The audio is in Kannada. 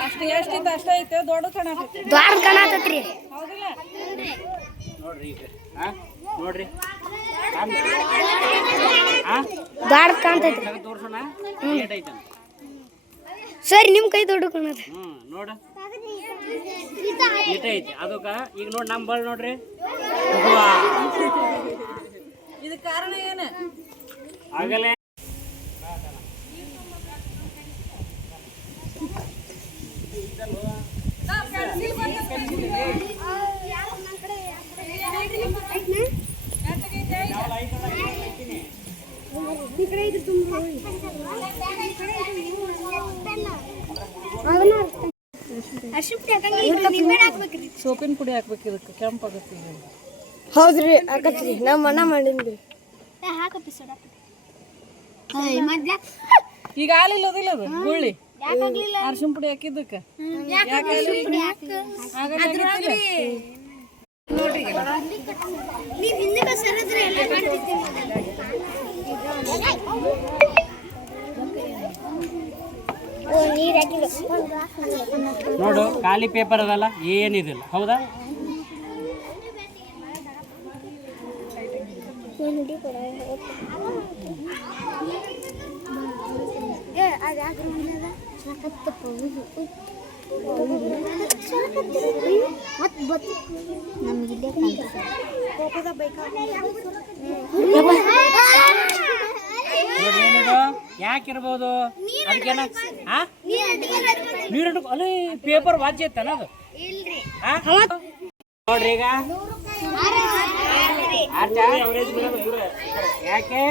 ಅಷ್ಟು ಎಷ್ಟಿತ್ತು ಅಷ್ಟ ಐತೆ ದೊಡ್ಡ ಕಾಣತೈತಿ ದ್ವಾರ ಕಾಣತೈತ್ರಿ ಹೌದಿಲ್ಲ ನೋಡ್ರಿ ಈಗ ನೋಡ್ರಿ ದ್ವಾರ ಕಾಣ್ತೈತ್ರಿ ತೋರ್ಸೋಣ ಏಟ್ ಐತೆ ಸರಿ ನಿಮ್ ಕೈ ದೊಡ್ಡ ಕಾಣತ ನೋಡು ಏಟ್ ಐತಿ ಅದಕ್ಕ ಈಗ ನೋಡಿ ನಮ್ಮ ಬಲ್ ನೋಡ್ರಿ ಇದು ಕಾರಣ ಏನು ಆಗಲೇ ಸೋಪಿನ ಪುಡಿ ಹಾಕ್ಬೇಕು ಇದಕ್ಕೆ ಕೆಂಪಾಗತ್ತೆ ಈಗ ಹೌದ್ರಿ ಹಾಕತ್ರಿ ನಮ್ಮ ಅಣ್ಣ ಮಾಡಿದ್ರಿ ಈಗ ಹಾಲಿಲ್ಲ ಅದಿಲ್ಲ ಅದು ಗುಳ್ಳಿ ಅರ್ಶಿನ ಪುಡಿ ಹಾಕಿದ್ದಕ್ಕೆ ನೋಡ್ರಿ ನೋಡು ಖಾಲಿ ಪೇಪರ್ ಅದಲ್ಲ ಏನಿದಿಲ್ಲ ಹೌದಾ ಏನಿದು ಯಾಕಿರ್ಬೋದು ಅದಕ್ಕೇನ ನೀರು ಅಲ್ಲೇ ಪೇಪರ್ ವಾಚ್ ಐತನ ಅದು ನೋಡ್ರಿ ಈಗ ಯಾಕೆ